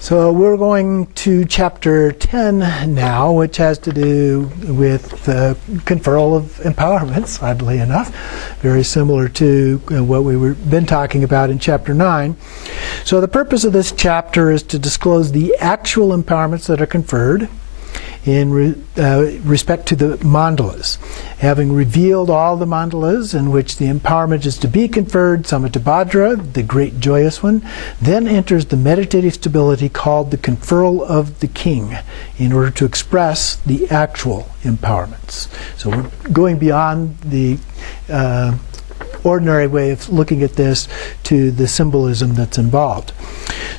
So we're going to chapter 10 now, which has to do with the conferral of empowerments, oddly enough. Very similar to what we've been talking about in chapter 9. So the purpose of this chapter is to disclose the actual empowerments that are conferred in respect to the mandalas. Having revealed all the mandalas in which the empowerment is to be conferred, Samattabhadra, the great joyous one, then enters the meditative stability called the conferral of the king in order to express the actual empowerments. So we're going beyond the ordinary way of looking at this to the symbolism that's involved.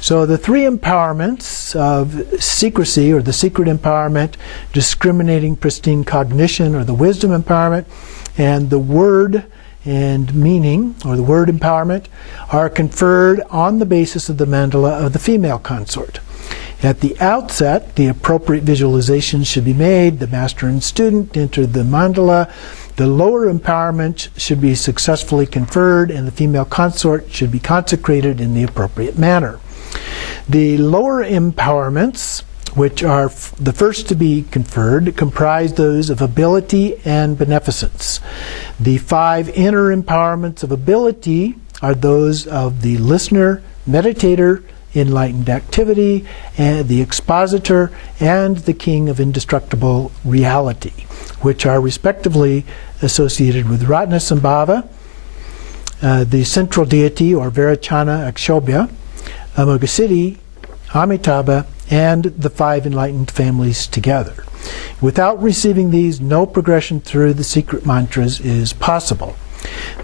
So the three empowerments of secrecy, or the secret empowerment, discriminating pristine cognition, or the wisdom empowerment, and the word and meaning, or the word empowerment, are conferred on the basis of the mandala of the female consort. At the outset, the appropriate visualizations should be made. The master and student enter the mandala. The lower empowerment should be successfully conferred, and the female consort should be consecrated in the appropriate manner. The lower empowerments, which are the first to be conferred, comprise those of ability and beneficence. The 5 inner empowerments of ability are those of the listener, meditator, enlightened activity, and the expositor, and the king of indestructible reality, which are respectively associated with Ratnasambhava, the central deity, or Virachana Akshobhya, Amoghasiddhi, Amitabha, and the 5 enlightened families together. Without receiving these, no progression through the secret mantras is possible.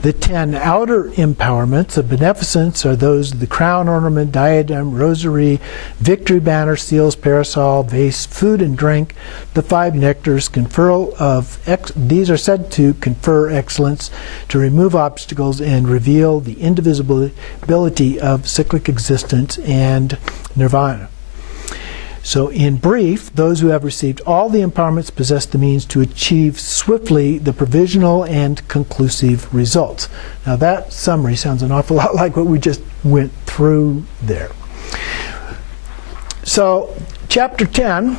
The 10 outer empowerments of beneficence are those of the crown ornament, diadem, rosary, victory banner, seals, parasol, vase, food and drink, the 5 nectars, these are said to confer excellence, to remove obstacles, and reveal the indivisibility of cyclic existence and nirvana. So in brief, those who have received all the empowerments possess the means to achieve swiftly the provisional and conclusive results. Now that summary sounds an awful lot like what we just went through there. So chapter 10,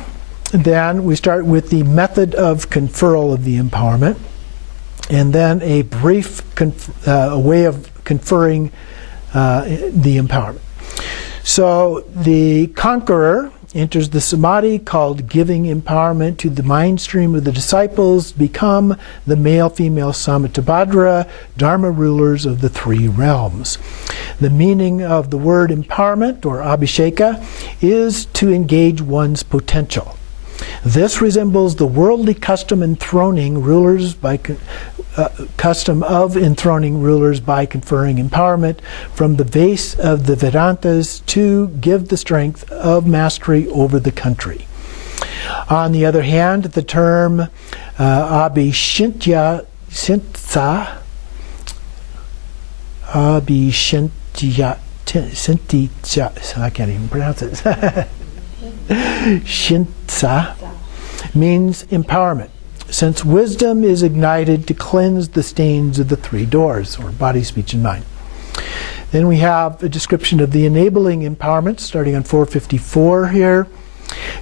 then we start with the method of conferral of the empowerment, and then a brief way of conferring the empowerment. So the conqueror enters the Samadhi called giving empowerment to the mind stream of the disciples, become the male-female Samattabhadra, Dharma rulers of the 3 realms. The meaning of the word empowerment, or abhisheka, is to engage one's potential. This resembles the worldly custom of enthroning rulers by conferring empowerment from the base of the Vedantas to give the strength of mastery over the country. On the other hand, the term abhishintya, I can't even pronounce it. Shintsa means empowerment, since wisdom is ignited to cleanse the stains of the 3 doors, or body, speech, and mind. Then we have a description of the enabling empowerment, starting on 454 here.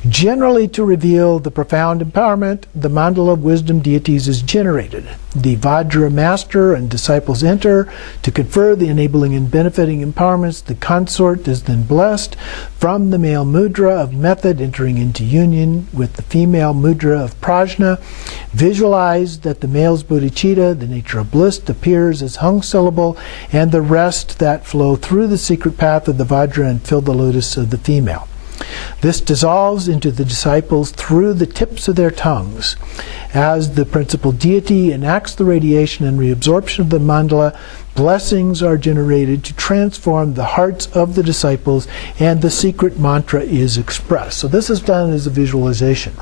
Generally, to reveal the profound empowerment, the mandala of wisdom deities is generated. The Vajra master and disciples enter to confer the enabling and benefiting empowerments. The consort is then blessed from the male mudra of method, entering into union with the female mudra of prajna. Visualize that the male's bodhicitta, the nature of bliss, appears as hung syllable, and the rest that flow through the secret path of the Vajra and fill the lotus of the female. This dissolves into the disciples through the tips of their tongues. As the principal deity enacts the radiation and reabsorption of the mandala, blessings are generated to transform the hearts of the disciples, and the secret mantra is expressed. So this is done as a visualization.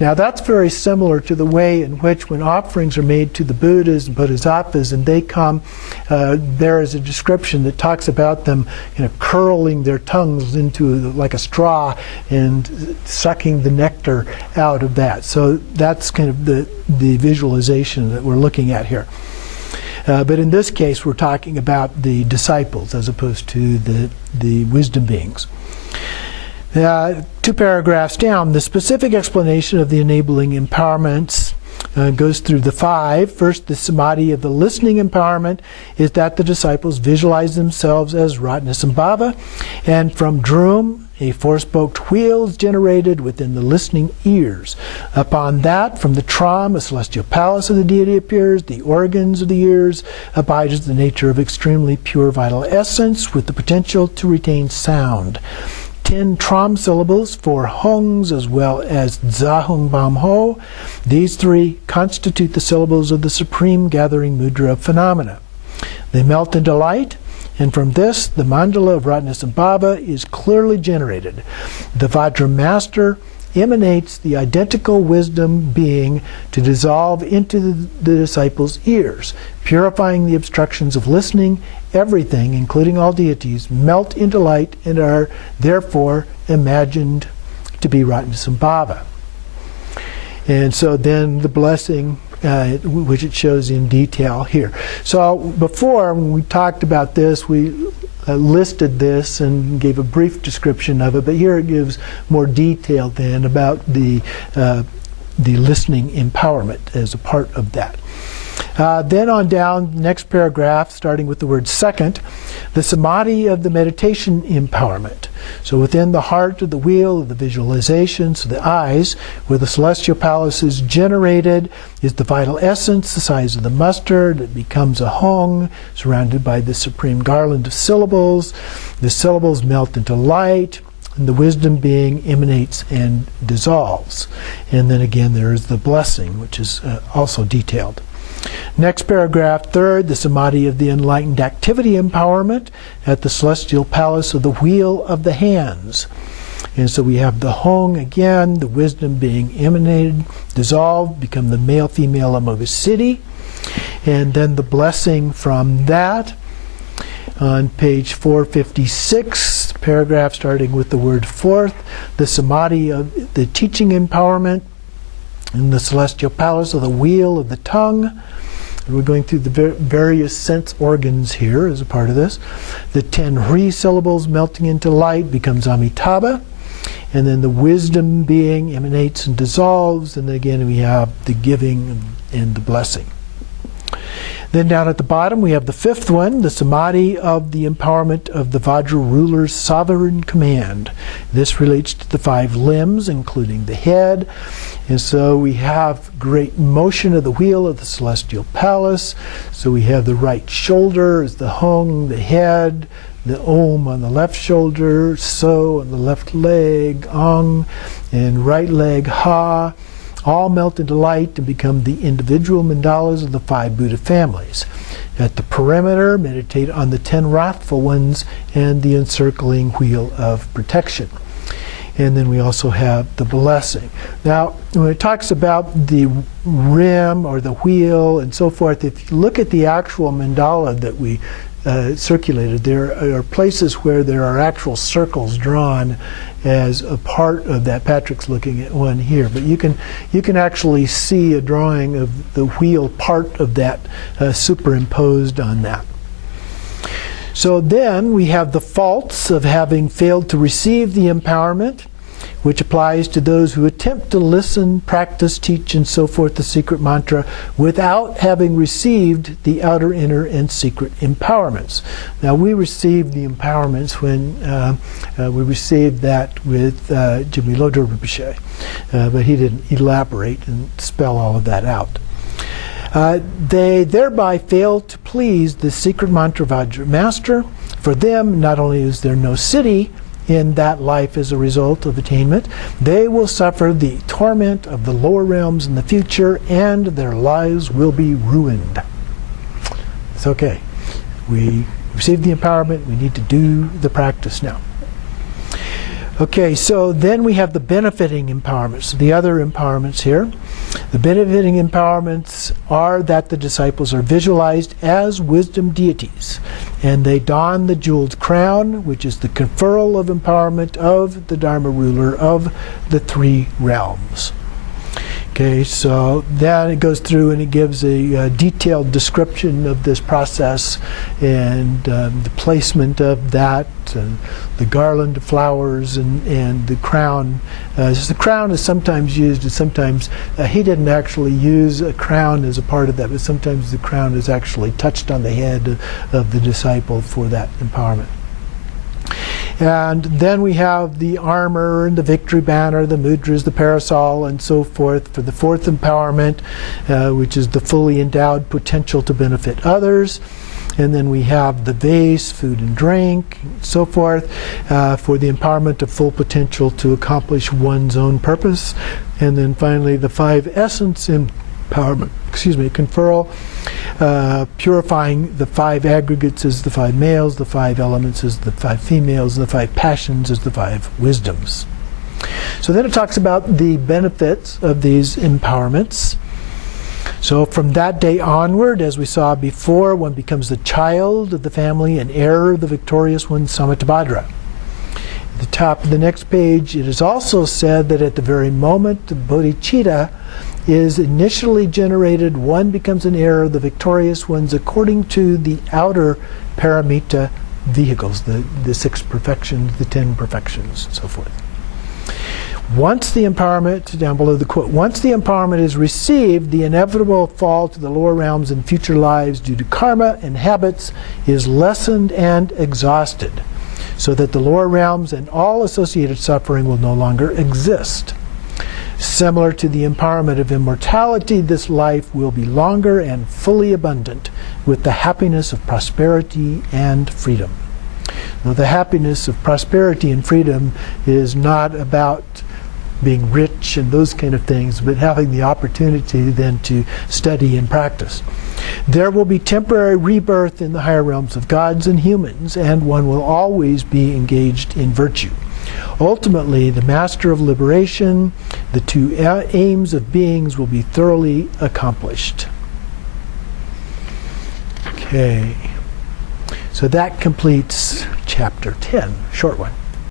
Now that's very similar to the way in which when offerings are made to the Buddhas and Bodhisattvas and they come, there is a description that talks about them curling their tongues into like a straw and sucking the nectar out of that. So that's kind of the visualization that we're looking at here. But in this case, we're talking about the disciples as opposed to the wisdom beings. 2 paragraphs down, the specific explanation of the enabling empowerments goes through the 5. First, the samadhi of the listening empowerment is that the disciples visualize themselves as Ratnasambhava, and from Dhrum, a four-spoked wheel is generated within the listening ears. Upon that, from the Tram, a celestial palace of the deity appears. The organs of the ears abide as the nature of extremely pure vital essence with the potential to retain sound. 10 Tram syllables, 4 Hongs, as well as Zahung Bam Ho. These 3 constitute the syllables of the supreme gathering mudra of phenomena. They melt into light, and from this, the mandala of Ratnasambhava is clearly generated. The Vajra Master emanates the identical wisdom being to dissolve into the disciples' ears, purifying the obstructions of listening. Everything, including all deities, melt into light and are therefore imagined to be Ratnasambhava. And so then the blessing, which it shows in detail here. So before, when we talked about this, we listed this and gave a brief description of it, but here it gives more detail then about the listening empowerment as a part of that. Then on down, next paragraph, starting with the word second, the samadhi of the meditation empowerment. So within the heart of the wheel of the visualization, so the eyes, where the celestial palace is generated, is the vital essence, the size of the mustard. It becomes a hong, surrounded by the supreme garland of syllables. The syllables melt into light, and the wisdom being emanates and dissolves. And then again, there is the blessing, which is also detailed. Next paragraph, third, the samadhi of the enlightened activity empowerment at the celestial palace of the wheel of the hands. And so we have the hong again, the wisdom being emanated, dissolved, become the male-female Amoghasiddhi. And then the blessing from that on page 456, paragraph starting with the word fourth, the samadhi of the teaching empowerment in the celestial palace of the wheel of the tongue. We're going through the various sense organs here as a part of this. The 10 Hri syllables melting into light becomes Amitabha. And then the wisdom being emanates and dissolves. And then again we have the giving and the blessing. Then down at the bottom we have the fifth one, the samadhi of the empowerment of the Vajra ruler's sovereign command. This relates to the 5 limbs, including the head. And so we have great motion of the wheel of the celestial palace. So we have the right shoulder as the hong, the head, the om on the left shoulder, so on the left leg, ang, and right leg, ha. All melt into light and become the individual mandalas of the 5 Buddha families. At the perimeter, meditate on the 10 wrathful ones and the encircling wheel of protection. And then we also have the blessing. Now, when it talks about the rim or the wheel and so forth, if you look at the actual mandala that we circulated, there are places where there are actual circles drawn as a part of that. Patrick's looking at one here, but you can actually see a drawing of the wheel part of that superimposed on that. So then we have the faults of having failed to receive the empowerment, which applies to those who attempt to listen, practice, teach, and so forth the secret mantra without having received the outer, inner, and secret empowerments. Now we received the empowerments when we received that with Jimmy Lodro Rinpoche, but he didn't elaborate and spell all of that out. They thereby fail to please the secret mantra Vajra Master. For them, not only is there no city in that life as a result of attainment, they will suffer the torment of the lower realms in the future, and their lives will be ruined. It's okay. We received the empowerment. We need to do the practice now. Okay, so then we have the benefiting empowerments, the other empowerments here. The benefiting empowerments are that the disciples are visualized as wisdom deities, and they don the jeweled crown, which is the conferral of empowerment of the Dharma ruler of the 3 realms. Okay, so then it goes through and it gives a detailed description of this process and the placement of that, and the garland of flowers and the crown. The crown is sometimes used, and sometimes he didn't actually use a crown as a part of that, but sometimes the crown is actually touched on the head of the disciple for that empowerment. And then we have the armor and the victory banner, the mudras, the parasol, and so forth for the fourth empowerment, which is the fully endowed potential to benefit others. And then we have the vase, food and drink, and so forth, for the empowerment of full potential to accomplish one's own purpose. And then finally, the five essence empowerment, conferral, purifying the five aggregates as the five males, the five elements as the five females, and the five passions as the five wisdoms. So then it talks about the benefits of these empowerments. So from that day onward, as we saw before, one becomes the child of the family and heir of the victorious one, Samattabhadra. At the top of the next page, it is also said that at the very moment the bodhicitta is initially generated, one becomes an heir of the victorious ones according to the outer paramita vehicles, the 6 perfections, the 10 perfections, and so forth. Once the empowerment, down below the quote, once the empowerment is received, the inevitable fall to the lower realms in future lives due to karma and habits is lessened and exhausted, so that the lower realms and all associated suffering will no longer exist. Similar to the empowerment of immortality, this life will be longer and fully abundant with the happiness of prosperity and freedom. Now, the happiness of prosperity and freedom is not about being rich and those kind of things, but having the opportunity then to study and practice. There will be temporary rebirth in the higher realms of gods and humans, and one will always be engaged in virtue. Ultimately, the master of liberation, the 2 aims of beings will be thoroughly accomplished. Okay, so that completes chapter 10, short one.